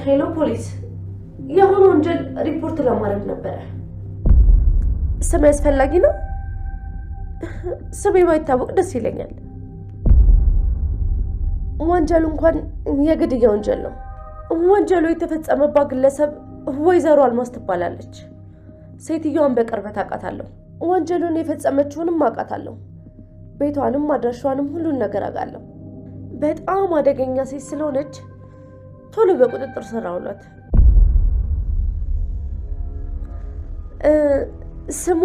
ሄሎ ፖሊስ፣ የሆነ ወንጀል ሪፖርት ለማድረግ ነበረ። ስም ያስፈላጊ ነው? ስሜ ባይታወቅ ደስ ይለኛል። ወንጀሉ እንኳን የግድያ ወንጀል ነው። ወንጀሉ የተፈጸመባት ግለሰብ ወይዘሮ አልማዝ ትባላለች። ሴትዮዋን በቅርበት አውቃታለሁ። ወንጀሉን የፈጸመችውንም አውቃታለሁ። ቤቷንም አድራሻዋንም ሁሉን ነገር አውቃለሁ። በጣም አደገኛ ሴት ስለሆነች ቶሎ በቁጥጥር ስር አውሏት። ስሟ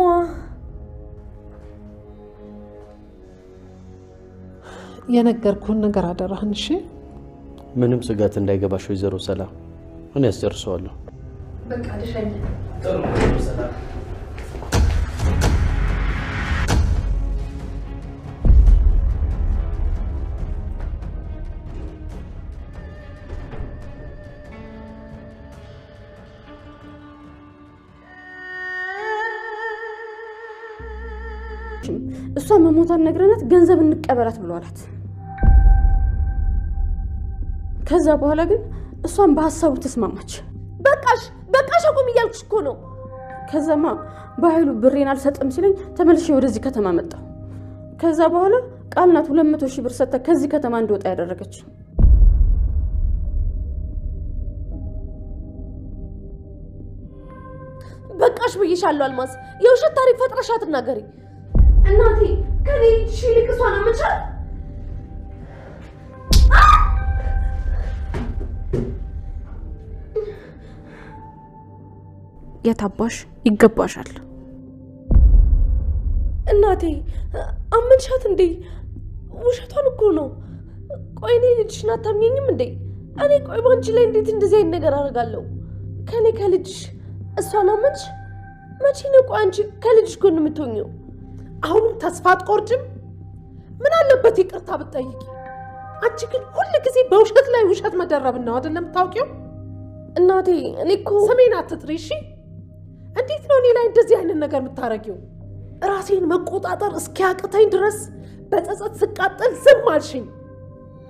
የነገርኩህን ነገር አደራህን። እሺ? ምንም ስጋት እንዳይገባሽ ወይዘሮ ሰላም፣ እኔ ያስጨርሰዋለሁ። በቃ ልሸኝ። ጥሩ ሰላም። እሷ መሞታን ነግረናት ገንዘብ እንቀበላት ብሏላት። ከዛ በኋላ ግን እሷን በሐሳቡ ተስማማች። በቃሽ አቁም እያልኩሽ እኮ ነው። ከዛማ በኃይሉ ብሬን አልሰጥም ሲለኝ ተመልሼ ወደዚህ ከተማ መጣሁ። ከዛ በኋላ ቃልናት 200,000 ብር ሰጥታ ከዚህ ከተማ እንደወጣ ያደረገች። በቃሽ ብዬሻለሁ አልማዝ። የውሸት ታሪክ ፈጥረሽ አትናገሪ። እናቴ ከኔ ይልቅ እሷን አመቻል። የታባሽ ይገባሻል። እናቴ አመንሻት እንዴ? ውሸቷን እኮ ነው። ቆይ እኔ ልጅሽን አታምኘኝም እንዴ? እኔ ቆይ ባንቺ ላይ እንዴት እንደዚህ አይነት ነገር አደርጋለሁ? ከኔ ከልጅሽ እሷን አመንሽ? መቼ ነው ቆይ አንቺ ከልጅሽ ጎን የምትሆኚው? አሁንም ተስፋ አትቆርጭም? ምን አለበት ይቅርታ ብትጠይቂ? አንቺ ግን ሁሉ ጊዜ በውሸት ላይ ውሸት መደረብ ነው አይደለም ታውቂው? እናቴ እኔ እኮ ስሜን አትጥሪ እሺ? እንዴት ነው እኔ ላይ እንደዚህ አይነት ነገር የምታረጊው? ራሴን መቆጣጠር እስኪያቅተኝ ድረስ በጸጸት ስቃጠል ዝም አልሽኝ።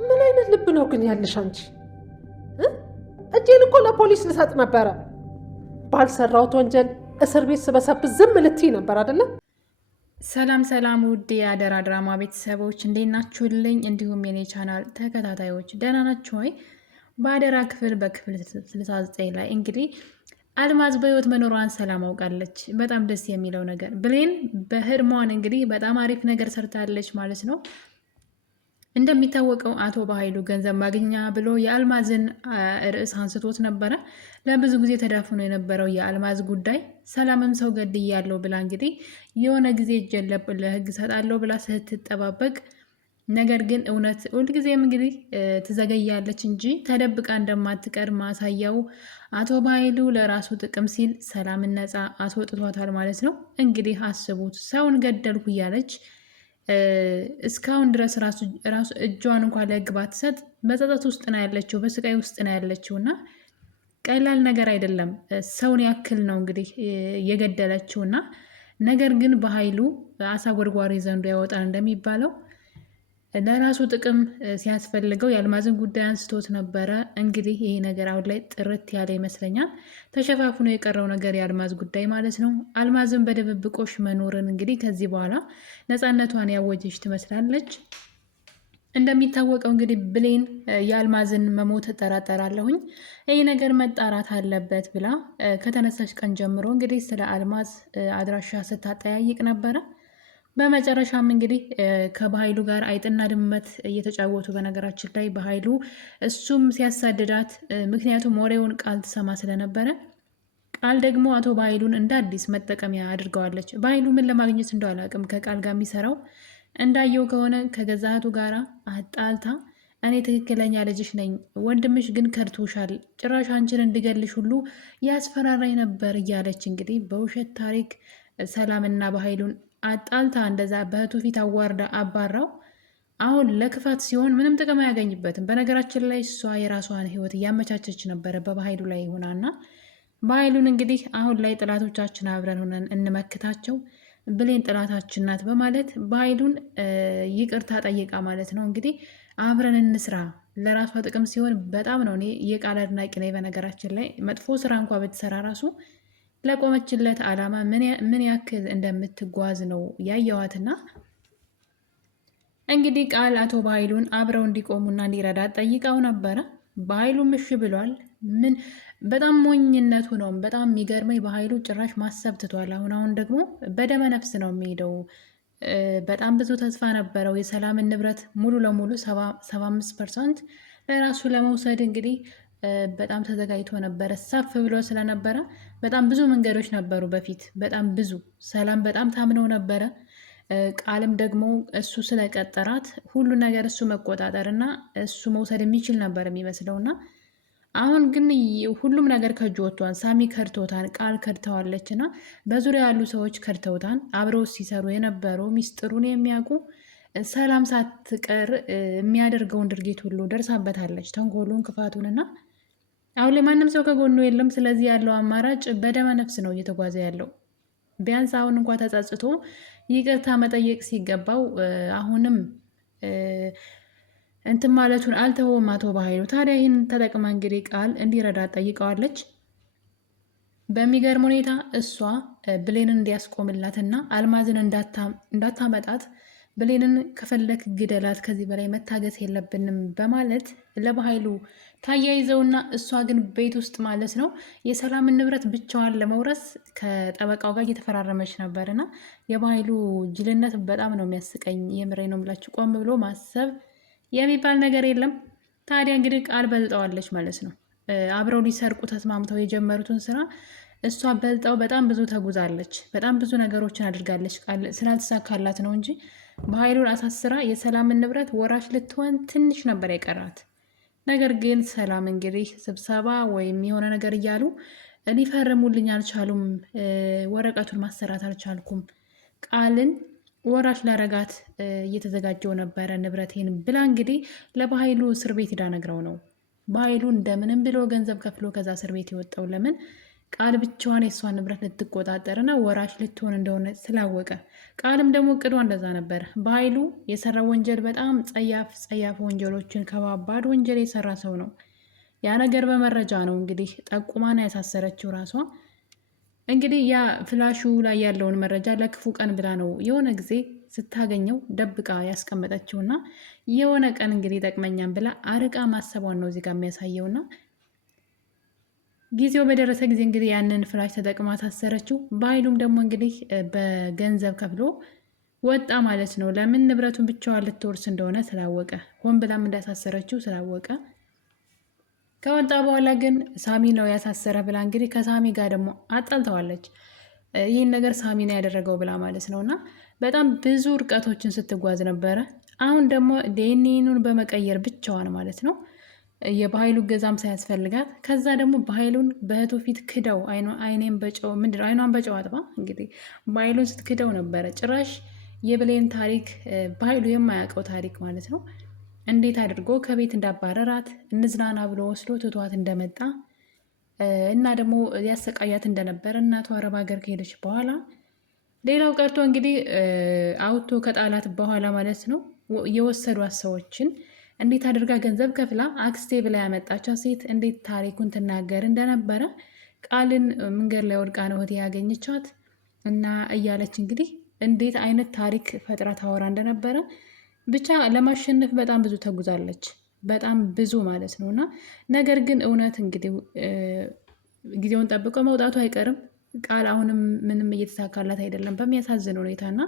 ምን አይነት ልብ ነው ግን ያለሽ አንቺ? እጄን እኮ ለፖሊስ ልሰጥ ነበረ። ባልሰራሁት ወንጀል እስር ቤት ስበሰብስ ዝም ልትይ ነበር አይደለም? ሰላም ውድ የአደራ ድራማ ቤተሰቦች እንዴት ናችሁልኝ? እንዲሁም የኔ ቻናል ተከታታዮች ደህና ናችሁ ወይ? በአደራ በክፍል 69 ላይ እንግዲህ አልማዝ በህይወት መኖሯን ሰላም አውቃለች። በጣም ደስ የሚለው ነገር ብሌን በህልሟን እንግዲህ በጣም አሪፍ ነገር ሰርታለች ማለት ነው። እንደሚታወቀው አቶ በኃይሉ ገንዘብ ማግኛ ብሎ የአልማዝን ርዕስ አንስቶት ነበረ። ለብዙ ጊዜ ተዳፍኖ የነበረው የአልማዝ ጉዳይ ሰላምም ሰው ገድያለሁ ብላ እንግዲህ የሆነ ጊዜ እጀለብ ለህግ ሰጣለሁ ብላ ስትጠባበቅ፣ ነገር ግን እውነት ሁልጊዜም እንግዲህ ትዘገያለች እንጂ ተደብቃ እንደማትቀር ማሳያው አቶ በኃይሉ ለራሱ ጥቅም ሲል ሰላምን ነፃ አስወጥቷታል ማለት ነው። እንግዲህ አስቡት፣ ሰውን ገደልኩ እያለች እስካሁን ድረስ ራሱ እጇን እንኳን ለህግ ባትሰጥ በጸጸት ውስጥ ነው ያለችው፣ በስቃይ ውስጥ ነው ያለችው እና ቀላል ነገር አይደለም። ሰውን ያክል ነው እንግዲህ የገደለችው እና ነገር ግን በኃይሉ አሳ ጎርጓሪ ዘንዶ ያወጣል እንደሚባለው ለራሱ ጥቅም ሲያስፈልገው የአልማዝን ጉዳይ አንስቶት ነበረ። እንግዲህ ይሄ ነገር አሁን ላይ ጥርት ያለ ይመስለኛል። ተሸፋፍኖ የቀረው ነገር የአልማዝ ጉዳይ ማለት ነው። አልማዝን በድብብቆሽ መኖርን እንግዲህ ከዚህ በኋላ ነፃነቷን ያወጀች ትመስላለች። እንደሚታወቀው እንግዲህ ብሌን የአልማዝን መሞት እጠራጠራለሁኝ፣ ይህ ነገር መጣራት አለበት ብላ ከተነሳች ቀን ጀምሮ እንግዲህ ስለ አልማዝ አድራሻ ስታጠያይቅ ነበረ። በመጨረሻም እንግዲህ ከበኃይሉ ጋር አይጥና ድመት እየተጫወቱ፣ በነገራችን ላይ በኃይሉ እሱም ሲያሳድዳት፣ ምክንያቱም ወሬውን ቃል ትሰማ ስለነበረ ቃል ደግሞ አቶ በኃይሉን እንደ አዲስ መጠቀሚያ አድርገዋለች። በኃይሉ ምን ለማግኘት እንደው አላውቅም ከቃል ጋር የሚሰራው እንዳየው ከሆነ ከገዛ እህቱ ጋር አጣልታ እኔ ትክክለኛ ልጅሽ ነኝ፣ ወንድምሽ ግን ከድቶሻል፣ ጭራሽ አንቺን እንድገልሽ ሁሉ ያስፈራራኝ ነበር እያለች እንግዲህ በውሸት ታሪክ ሰላምና በኃይሉን አጣልታ እንደዛ በእህቱ ፊት አዋርዳ አባራው። አሁን ለክፋት ሲሆን ምንም ጥቅም አያገኝበትም። በነገራችን ላይ እሷ የራሷን ህይወት እያመቻቸች ነበረ በበኃይሉ ላይ ሆናና በኃይሉን እንግዲህ አሁን ላይ ጥላቶቻችን አብረን ሆነን እንመክታቸው፣ ብሌን ጥላታችን ናት በማለት በኃይሉን ይቅርታ ጠይቃ ማለት ነው እንግዲህ አብረን እንስራ ለራሷ ጥቅም ሲሆን በጣም ነው። እኔ የቃል አድናቂ ነኝ። በነገራችን ላይ መጥፎ ስራ እንኳ ብትሰራ ራሱ ለቆመችለት አላማ ምን ያክል እንደምትጓዝ ነው ያየዋትና እንግዲህ ቃል አቶ በኃይሉን አብረው እንዲቆሙና እንዲረዳት ጠይቀው ነበረ። በኃይሉም እሺ ብሏል። ምን በጣም ሞኝነቱ ነው በጣም የሚገርመኝ። በኃይሉ ጭራሽ ማሰብ ትቷል። አሁን ደግሞ በደመ ነፍስ ነው የሚሄደው። በጣም ብዙ ተስፋ ነበረው የሰላምን ንብረት ሙሉ ለሙሉ 75% ለራሱ ለመውሰድ እንግዲህ በጣም ተዘጋጅቶ ነበረ። ሰፍ ብሎ ስለነበረ በጣም ብዙ መንገዶች ነበሩ በፊት በጣም ብዙ። ሰላም በጣም ታምነው ነበረ። ቃልም ደግሞ እሱ ስለቀጠራት ሁሉ ነገር እሱ መቆጣጠር እና እሱ መውሰድ የሚችል ነበር የሚመስለውና አሁን ግን ሁሉም ነገር ከእጁ ወጥቷል። ሳሚ ከድቶታን፣ ቃል ከድተዋለች እና በዙሪያ ያሉ ሰዎች ከድተውታን። አብረው ሲሰሩ የነበሩ ሚስጥሩን የሚያውቁ ሰላም ሳትቀር የሚያደርገውን ድርጊት ሁሉ ደርሳበታለች። ተንኮሉን፣ ክፋቱንና አሁን ላይ ማንም ሰው ከጎኑ የለም። ስለዚህ ያለው አማራጭ በደመ ነፍስ ነው እየተጓዘ ያለው። ቢያንስ አሁን እንኳ ተጸጽቶ ይቅርታ መጠየቅ ሲገባው አሁንም እንትን ማለቱን አልተወም አቶ በኃይሉ። ታዲያ ይህን ተጠቅማ እንግዲህ ቃል እንዲረዳት ጠይቀዋለች። በሚገርም ሁኔታ እሷ ብሌንን እንዲያስቆምላትና አልማዝን እንዳታመጣት ብሌንን ከፈለክ ግደላት፣ ከዚህ በላይ መታገስ የለብንም በማለት ለበኃይሉ ታያይዘውና እሷ ግን ቤት ውስጥ ማለት ነው የሰላምን ንብረት ብቻዋን ለመውረስ ከጠበቃው ጋር እየተፈራረመች ነበርና የበኃይሉ ጅልነት በጣም ነው የሚያስቀኝ። የምሬ ነው የምላችሁ። ቆም ብሎ ማሰብ የሚባል ነገር የለም። ታዲያ እንግዲህ ቃል በልጠዋለች ማለት ነው። አብረው ሊሰርቁ ተስማምተው የጀመሩትን ስራ እሷ በልጠው በጣም ብዙ ተጉዛለች። በጣም ብዙ ነገሮችን አድርጋለች። ቃል ስላልተሳካላት ነው እንጂ በኃይሉን አሳስራ የሰላምን ንብረት ወራሽ ልትሆን ትንሽ ነበር የቀራት። ነገር ግን ሰላም እንግዲህ ስብሰባ ወይም የሆነ ነገር እያሉ ሊፈርሙልኝ አልቻሉም፣ ወረቀቱን ማሰራት አልቻልኩም፣ ቃልን ወራሽ ላረጋት እየተዘጋጀው ነበረ ንብረቴን ብላ እንግዲህ ለበኃይሉ እስር ቤት ሂዳ ነግረው ነው። በኃይሉ እንደምንም ብሎ ገንዘብ ከፍሎ ከዛ እስር ቤት የወጣው ለምን ቃል ብቻዋን የእሷን ንብረት ልትቆጣጠርና ወራሽ ልትሆን እንደሆነ ስላወቀ። ቃልም ደግሞ እቅዷ እንደዛ ነበር። በኃይሉ የሰራ ወንጀል በጣም ጸያፍ ወንጀሎችን ከባባድ ወንጀል የሰራ ሰው ነው። ያ ነገር በመረጃ ነው እንግዲህ ጠቁማና ያሳሰረችው ራሷ። እንግዲህ ያ ፍላሹ ላይ ያለውን መረጃ ለክፉ ቀን ብላ ነው የሆነ ጊዜ ስታገኘው ደብቃ ያስቀመጠችውና የሆነ ቀን እንግዲህ ጠቅመኛም ብላ አርቃ ማሰቧን ነው እዚህ ጋር የሚያሳየውና ጊዜው በደረሰ ጊዜ እንግዲህ ያንን ፍላሽ ተጠቅማ ታሰረችው። በኃይሉም ደግሞ እንግዲህ በገንዘብ ከፍሎ ወጣ ማለት ነው። ለምን ንብረቱን ብቻዋን ልትወርስ እንደሆነ ስላወቀ፣ ሆን ብላም እንዳሳሰረችው ስላወቀ ከወጣ በኋላ ግን ሳሚ ነው ያሳሰረ ብላ እንግዲህ ከሳሚ ጋር ደግሞ አጣልተዋለች። ይህን ነገር ሳሚ ነው ያደረገው ብላ ማለት ነው። እና በጣም ብዙ ርቀቶችን ስትጓዝ ነበረ። አሁን ደግሞ ዲኤንኤኑን በመቀየር ብቻዋን ማለት ነው የበኃይሉ ገዛም ሳያስፈልጋት ከዛ ደግሞ በኃይሉን በእህቱ ፊት ክደው አይኗን በጨው አጥባ እንግዲህ በኃይሉን ስትክደው ነበረ። ጭራሽ የብሌን ታሪክ በኃይሉ የማያውቀው ታሪክ ማለት ነው። እንዴት አድርጎ ከቤት እንዳባረራት እንዝናና ብሎ ወስዶ ትቷት እንደመጣ እና ደግሞ ያሰቃያት እንደነበረ እናቷ አረብ ሀገር ከሄደች በኋላ ሌላው ቀርቶ እንግዲህ አውቶ ከጣላት በኋላ ማለት ነው የወሰዷት ሰዎችን እንዴት አድርጋ ገንዘብ ከፍላ አክስቴ ብላ ያመጣቻት ሴት እንዴት ታሪኩን ትናገር እንደነበረ ቃልን መንገድ ላይ ወድቃ ነው እህቴ ያገኘቻት እና እያለች እንግዲህ እንዴት አይነት ታሪክ ፈጥራ ታወራ እንደነበረ ብቻ ለማሸነፍ በጣም ብዙ ተጉዛለች። በጣም ብዙ ማለት ነው። እና ነገር ግን እውነት እንግዲህ ጊዜውን ጠብቆ መውጣቱ አይቀርም። ቃል አሁንም ምንም እየተሳካላት አይደለም በሚያሳዝን ሁኔታ እና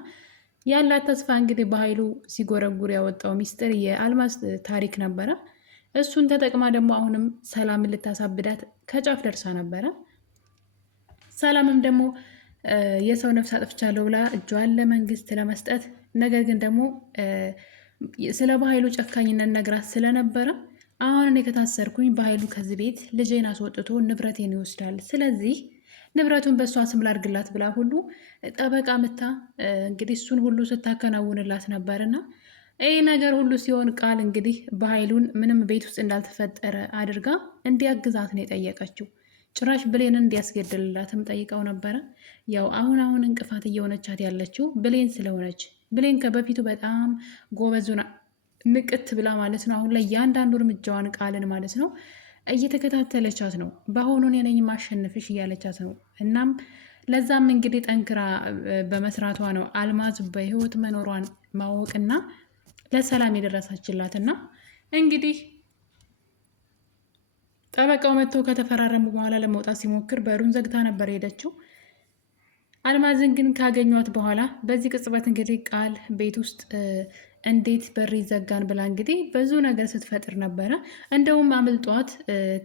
ያላት ተስፋ እንግዲህ በኃይሉ ሲጎረጉር ያወጣው ሚስጥር የአልማዝ ታሪክ ነበረ። እሱን ተጠቅማ ደግሞ አሁንም ሰላምን ልታሳብዳት ከጫፍ ደርሳ ነበረ። ሰላምም ደግሞ የሰው ነፍስ አጥፍቻለሁ ብላ እጇን ለመንግስት ለመስጠት ነገር ግን ደግሞ ስለ በኃይሉ ጨካኝነት ነግራት ስለነበረ አሁን እኔ ከታሰርኩኝ በኃይሉ ከዚህ ቤት ልጄን አስወጥቶ ንብረቴን ይወስዳል፣ ስለዚህ ንብረቱን በእሷ ስም ላድርግላት ብላ ሁሉ ጠበቃ ምታ እንግዲህ እሱን ሁሉ ስታከናውንላት ነበርና ይህ ነገር ሁሉ ሲሆን ቃል እንግዲህ በኃይሉን ምንም ቤት ውስጥ እንዳልተፈጠረ አድርጋ እንዲያግዛት ነው የጠየቀችው። ጭራሽ ብሌንን እንዲያስገድልላትም ጠይቀው ነበረ። ያው አሁን እንቅፋት እየሆነቻት ያለችው ብሌን ስለሆነች ብሌን ከበፊቱ በጣም ንቅት ብላ ማለት ነው አሁን ላይ እያንዳንዱ እርምጃዋን ቃልን ማለት ነው እየተከታተለቻት ነው። በአሁኑ እኔ ነኝ ማሸነፍሽ እያለቻት ነው። እናም ለዛም እንግዲህ ጠንክራ በመስራቷ ነው አልማዝ በህይወት መኖሯን ማወቅና ለሰላም የደረሳችላት። እና እንግዲህ ጠበቃው መጥተው ከተፈራረሙ በኋላ ለመውጣት ሲሞክር በሩን ዘግታ ነበር ሄደችው። አልማዝን ግን ካገኟት በኋላ በዚህ ቅጽበት እንግዲህ ቃል ቤት ውስጥ እንዴት በር ይዘጋን ብላ እንግዲህ ብዙ ነገር ስትፈጥር ነበረ። እንደውም አምልጧት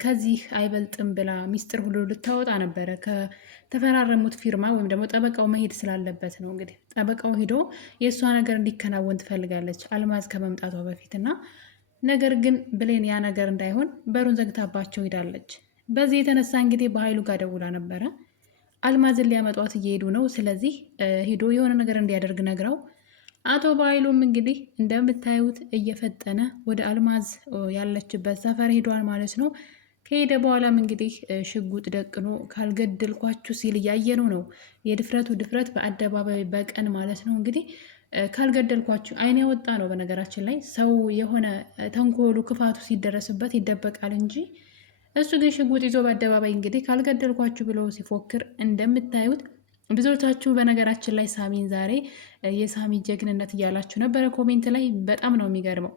ከዚህ አይበልጥም ብላ ሚስጥር ሁሉ ልታወጣ ነበረ። ከተፈራረሙት ፊርማ ወይም ደግሞ ጠበቃው መሄድ ስላለበት ነው እንግዲህ ጠበቃው ሂዶ የእሷ ነገር እንዲከናወን ትፈልጋለች አልማዝ ከመምጣቷ በፊት እና ነገር ግን ብሌን ያ ነገር እንዳይሆን በሩን ዘግታባቸው ሂዳለች። በዚህ የተነሳ እንግዲህ በኃይሉ ጋር ደውላ ነበረ። አልማዝን ሊያመጧት እየሄዱ ነው፣ ስለዚህ ሂዶ የሆነ ነገር እንዲያደርግ ነግረው አቶ በኃይሉም እንግዲህ እንደምታዩት እየፈጠነ ወደ አልማዝ ያለችበት ሰፈር ሄዷል ማለት ነው። ከሄደ በኋላም እንግዲህ ሽጉጥ ደቅኖ ካልገደልኳችሁ ሲል እያየነው ነው። የድፍረቱ ድፍረት በአደባባይ በቀን ማለት ነው እንግዲህ ካልገደልኳችሁ አይን ያወጣ ነው። በነገራችን ላይ ሰው የሆነ ተንኮሉ ክፋቱ ሲደረስበት ይደበቃል እንጂ እሱ ግን ሽጉጥ ይዞ በአደባባይ እንግዲህ ካልገደልኳችሁ ብሎ ሲፎክር እንደምታዩት ብዙዎቻችሁ በነገራችን ላይ ሳሚን ዛሬ የሳሚ ጀግንነት እያላችሁ ነበረ ኮሜንት ላይ። በጣም ነው የሚገርመው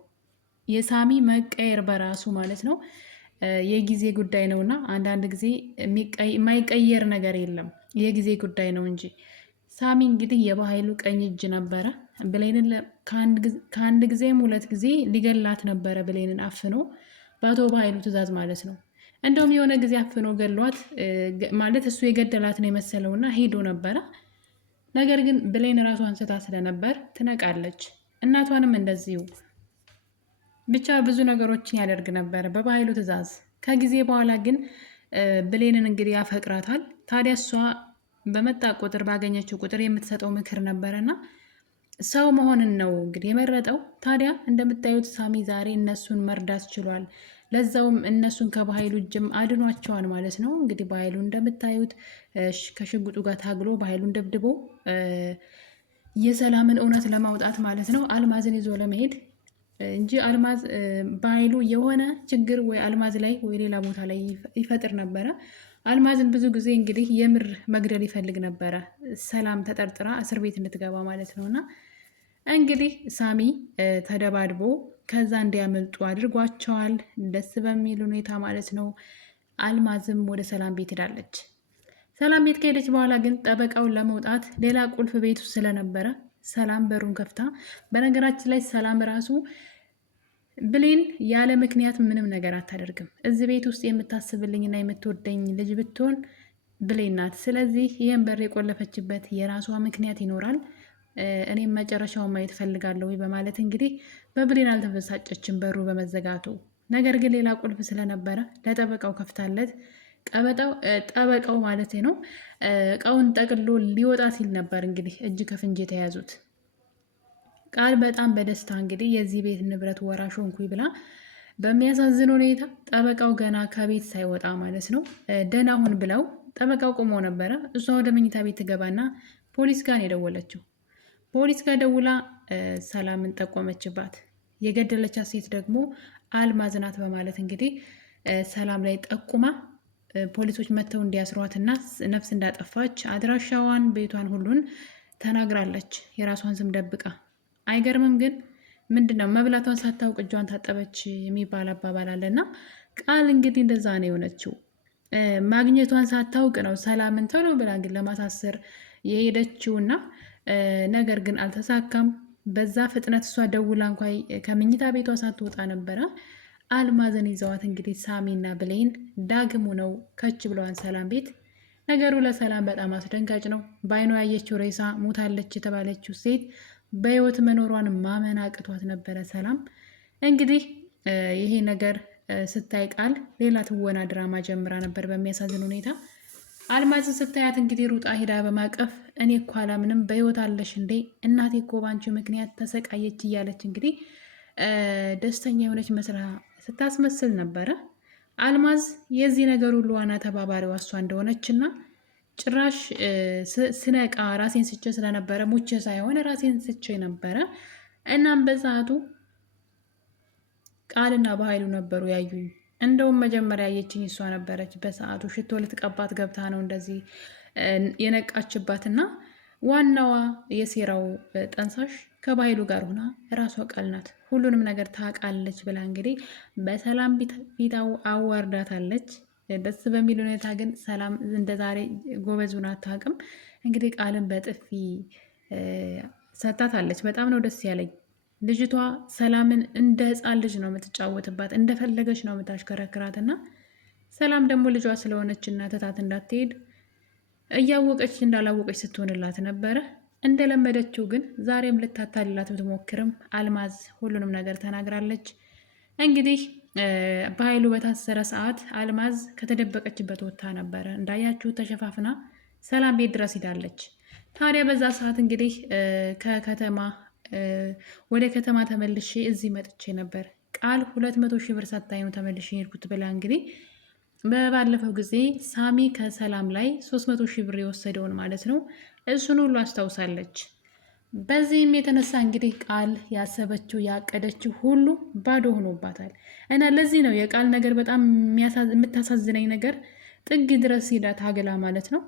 የሳሚ መቀየር በራሱ ማለት ነው የጊዜ ጉዳይ ነው። እና አንዳንድ ጊዜ የማይቀየር ነገር የለም የጊዜ ጉዳይ ነው እንጂ ሳሚ እንግዲህ የበኃይሉ ቀኝ እጅ ነበረ። ብሌንን ከአንድ ጊዜም 2 ጊዜ ሊገላት ነበረ ብሌንን አፍኖ በአቶ በኃይሉ ትዕዛዝ ማለት ነው። እንደውም የሆነ ጊዜ አፍኖ ገሏት ማለት እሱ የገደላት ነው የመሰለውና ሄዶ ነበረ። ነገር ግን ብሌን ራሷን ስታ ስለነበር ትነቃለች። እናቷንም እንደዚሁ ብቻ ብዙ ነገሮችን ያደርግ ነበረ በበኃይሉ ትዕዛዝ። ከጊዜ በኋላ ግን ብሌንን እንግዲህ ያፈቅራታል። ታዲያ እሷ በመጣ ቁጥር ባገኘችው ቁጥር የምትሰጠው ምክር ነበረና ሰው መሆንን ነው እንግዲህ የመረጠው። ታዲያ እንደምታዩት ሳሚ ዛሬ እነሱን መርዳት ችሏል። ለዛውም እነሱን ከበኃይሉ እጅም አድኗቸዋል ማለት ነው። እንግዲህ በኃይሉ እንደምታዩት ከሽጉጡ ጋር ታግሎ በኃይሉን ደብድቦ የሰላምን እውነት ለማውጣት ማለት ነው አልማዝን ይዞ ለመሄድ እንጂ አልማዝ በኃይሉ የሆነ ችግር ወይ አልማዝ ላይ ወይ ሌላ ቦታ ላይ ይፈጥር ነበረ። አልማዝን ብዙ ጊዜ እንግዲህ የምር መግደል ይፈልግ ነበረ፣ ሰላም ተጠርጥራ እስር ቤት እንድትገባ ማለት ነው። እና እንግዲህ ሳሚ ተደባድቦ ከዛ እንዲያመልጡ አድርጓቸዋል፣ ደስ በሚል ሁኔታ ማለት ነው። አልማዝም ወደ ሰላም ቤት ሄዳለች። ሰላም ቤት ከሄደች በኋላ ግን ጠበቃውን ለመውጣት ሌላ ቁልፍ ቤት ውስጥ ስለነበረ ሰላም በሩን ከፍታ፣ በነገራችን ላይ ሰላም ራሱ ብሌን ያለ ምክንያት ምንም ነገር አታደርግም። እዚህ ቤት ውስጥ የምታስብልኝና የምትወደኝ ልጅ ብትሆን ብሌን ናት። ስለዚህ ይህን በር የቆለፈችበት የራሷ ምክንያት ይኖራል። እኔም መጨረሻውን ማየት ፈልጋለሁ በማለት እንግዲህ በብሌን አልተበሳጨችም በሩ በመዘጋቱ። ነገር ግን ሌላ ቁልፍ ስለነበረ ለጠበቃው ከፍታለት ጠበቃው ማለት ነው እቃውን ጠቅሎ ሊወጣ ሲል ነበር እንግዲህ እጅ ከፍንጅ የተያዙት። ቃል በጣም በደስታ እንግዲህ የዚህ ቤት ንብረት ወራሽ ሆንኩኝ ብላ በሚያሳዝን ሁኔታ ጠበቃው ገና ከቤት ሳይወጣ ማለት ነው ደህና ሁን ብለው ጠበቃው ቆሞ ነበረ። እሷ ወደ መኝታ ቤት ትገባና ፖሊስ ጋር ነው የደወለችው። ፖሊስ ጋር ደውላ ሰላምን ጠቆመችባት። የገደለቻት ሴት ደግሞ አልማዝ ናት በማለት እንግዲህ ሰላም ላይ ጠቁማ ፖሊሶች መጥተው እንዲያስሯትና ነፍስ እንዳጠፋች አድራሻዋን፣ ቤቷን ሁሉን ተናግራለች፣ የራሷን ስም ደብቃ። አይገርምም? ግን ምንድነው መብላቷን ሳታውቅ እጇን ታጠበች የሚባል አባባል አለና ቃል እንግዲህ እንደዛ ነው የሆነችው። ማግኘቷን ሳታውቅ ነው ሰላምን ቶሎ ብላ ግን ለማሳሰር የሄደችውና ነገር ግን አልተሳካም። በዛ ፍጥነት እሷ ደውላ እንኳ ከምኝታ ቤቷ ሳትወጣ ነበረ አልማዝን ይዘዋት እንግዲህ ሳሚና ብሌን ዳግሙ ነው ከች ብለዋን ሰላም ቤት። ነገሩ ለሰላም በጣም አስደንጋጭ ነው። በአይኗ ያየችው ሬሳ ሞታለች የተባለችው ሴት በህይወት መኖሯን ማመን አቅቷት ነበረ ሰላም። እንግዲህ ይሄ ነገር ስታይ ቃል ሌላ ትወና ድራማ ጀምራ ነበር በሚያሳዝን ሁኔታ። አልማዝን ስታያት እንግዲህ ሩጣ ሄዳ በማቀፍ እኔ እኮ አላምንም በህይወት አለሽ እንዴ? እናቴ እኮ ባንቺ ምክንያት ተሰቃየች እያለች እንግዲህ ደስተኛ የሆነች መስራ ስታስመስል ነበረ። አልማዝ የዚህ ነገር ሁሉ ዋና ተባባሪዋ እሷ እንደሆነችና ጭራሽ ስነቃ ራሴን ስቼ ስለነበረ ሙቼ ሳይሆን ራሴን ስቼ ነበረ። እናም በሰዓቱ ቃልና በኃይሉ ነበሩ ያዩኝ። እንደውም መጀመሪያ ያየችኝ እሷ ነበረች። በሰዓቱ ሽቶ ልትቀባት ገብታ ነው እንደዚህ የነቃችባትና ዋናዋ የሴራው ጠንሳሽ ከባይሉ ጋር ሆና ራሷ ቃል ናት። ሁሉንም ነገር ታውቃለች ብላ እንግዲህ በሰላም ፊት አዋርዳታለች። ደስ በሚል ሁኔታ ግን ሰላም እንደዛሬ ጎበዙን አታውቅም። እንግዲህ ቃልን በጥፊ ሰታታለች። በጣም ነው ደስ ያለኝ። ልጅቷ ሰላምን እንደ ሕፃን ልጅ ነው የምትጫወትባት፣ እንደፈለገች ነው የምታሽከረክራት እና ሰላም ደግሞ ልጇ ስለሆነች እና ትታት እንዳትሄድ እያወቀች እንዳላወቀች ስትሆንላት ነበረ። እንደለመደችው ግን ዛሬም ልታታልላት ብትሞክርም አልማዝ ሁሉንም ነገር ተናግራለች። እንግዲህ በኃይሉ በታሰረ ሰዓት አልማዝ ከተደበቀችበት ወጥታ ነበረ። እንዳያችሁ ተሸፋፍና ሰላም ቤት ድረስ ሂዳለች። ታዲያ በዛ ሰዓት እንግዲህ ከከተማ ወደ ከተማ ተመልሼ እዚህ መጥቼ ነበር። ቃል 200 ሺህ ብር ሰታኝ ነው ተመልሼ ሄድኩት ብላ እንግዲህ በባለፈው ጊዜ ሳሚ ከሰላም ላይ 300 ሺህ ብር የወሰደውን ማለት ነው እሱን ሁሉ አስታውሳለች። በዚህም የተነሳ እንግዲህ ቃል ያሰበችው ያቀደችው ሁሉ ባዶ ሆኖባታል። እና ለዚህ ነው የቃል ነገር በጣም የምታሳዝነኝ ነገር ጥግ ድረስ ሄዳ ታገላ ማለት ነው።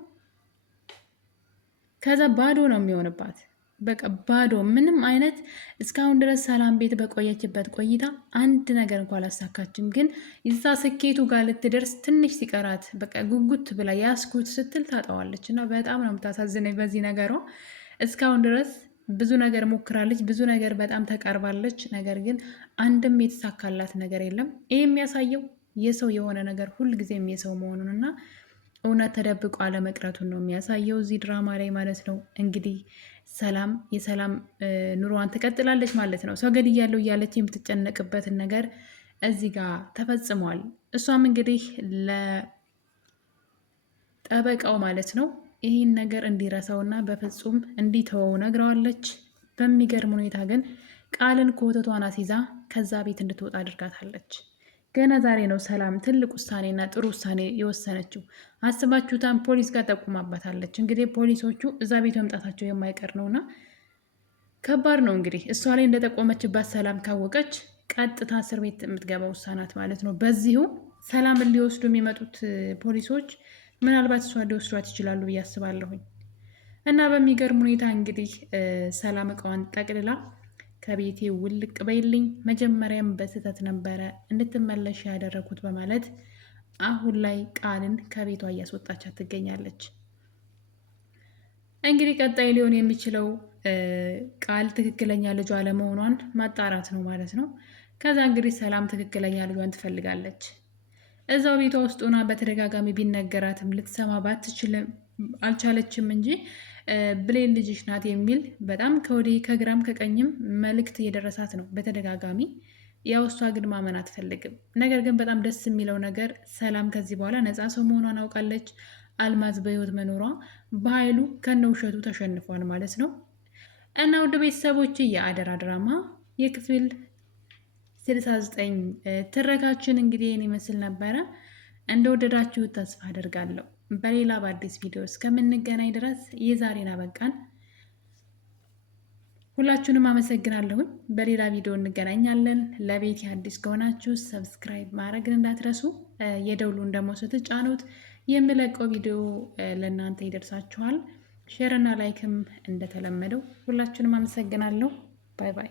ከዛ ባዶ ነው የሚሆንባት። በቃ ባዶ ምንም አይነት እስካሁን ድረስ ሰላም ቤት በቆየችበት ቆይታ አንድ ነገር እንኳን አላሳካችም። ግን እዛ ስኬቱ ጋር ልትደርስ ትንሽ ሲቀራት በቃ ጉጉት ብላ ያስኩት ስትል ታጠዋለች። እና በጣም ነው የምታሳዝነኝ በዚህ ነገሯ። እስካሁን ድረስ ብዙ ነገር ሞክራለች፣ ብዙ ነገር በጣም ተቀርባለች። ነገር ግን አንድም የተሳካላት ነገር የለም። ይህ የሚያሳየው የሰው የሆነ ነገር ሁልጊዜም የሰው መሆኑን እና እውነት ተደብቆ አለመቅረቱን ነው የሚያሳየው እዚህ ድራማ ላይ ማለት ነው። እንግዲህ ሰላም የሰላም ኑሮዋን ትቀጥላለች ማለት ነው። ሰው ገድያለሁ እያለች የምትጨነቅበትን ነገር እዚህ ጋር ተፈጽሟል። እሷም እንግዲህ ለጠበቃው ማለት ነው ይህን ነገር እንዲረሳውና በፍጹም እንዲተወው ነግረዋለች። በሚገርም ሁኔታ ግን ቃልን ከወተቷን አስይዛ ከዛ ቤት እንድትወጣ አድርጋታለች። ገና ዛሬ ነው ሰላም ትልቅ ውሳኔና ጥሩ ውሳኔ የወሰነችው። አስባችሁታን? ፖሊስ ጋር ጠቁማባታለች። እንግዲህ ፖሊሶቹ እዛ ቤት መምጣታቸው የማይቀር ነውና ከባድ ነው። እንግዲህ እሷ ላይ እንደጠቆመችባት ሰላም ካወቀች ቀጥታ እስር ቤት የምትገባ ውሳናት ማለት ነው። በዚሁ ሰላምን ሊወስዱ የሚመጡት ፖሊሶች ምናልባት እሷ ሊወስዷት ይችላሉ ብዬ አስባለሁኝ። እና በሚገርም ሁኔታ እንግዲህ ሰላም እቃዋን ጠቅልላ ከቤቴ ውልቅ በይልኝ፣ መጀመሪያም በስህተት ነበረ እንድትመለሽ ያደረኩት በማለት አሁን ላይ ቃልን ከቤቷ እያስወጣቻት ትገኛለች። እንግዲህ ቀጣይ ሊሆን የሚችለው ቃል ትክክለኛ ልጇ አለመሆኗን ማጣራት ነው ማለት ነው። ከዛ እንግዲህ ሰላም ትክክለኛ ልጇን ትፈልጋለች። እዛው ቤቷ ውስጥ ሆና በተደጋጋሚ ቢነገራትም ልትሰማ አልቻለችም እንጂ ብሌን ልጅሽ ናት የሚል በጣም ከወዲህ ከግራም ከቀኝም መልእክት እየደረሳት ነው በተደጋጋሚ። ያው እሷ ግን ማመን አትፈልግም። ነገር ግን በጣም ደስ የሚለው ነገር ሰላም ከዚህ በኋላ ነፃ ሰው መሆኗን አውቃለች። አልማዝ በህይወት መኖሯ በኃይሉ ከነ ውሸቱ ተሸንፏል ማለት ነው። እና ውድ ቤተሰቦች የአደራ ድራማ የክፍል 69 ትረካችን እንግዲህ ይህን ይመስል ነበረ። እንደወደዳችሁ ተስፋ አደርጋለሁ። በሌላ በአዲስ ቪዲዮ እስከምንገናኝ ድረስ የዛሬን አበቃን። ሁላችሁንም አመሰግናለሁኝ። በሌላ ቪዲዮ እንገናኛለን። ለቤት አዲስ ከሆናችሁ ሰብስክራይብ ማድረግን እንዳትረሱ። የደውሉን ደግሞ ስትጫኑት የምለቀው ቪዲዮ ለእናንተ ይደርሳችኋል። ሼር እና ላይክም እንደተለመደው። ሁላችሁንም አመሰግናለሁ። ባይ ባይ።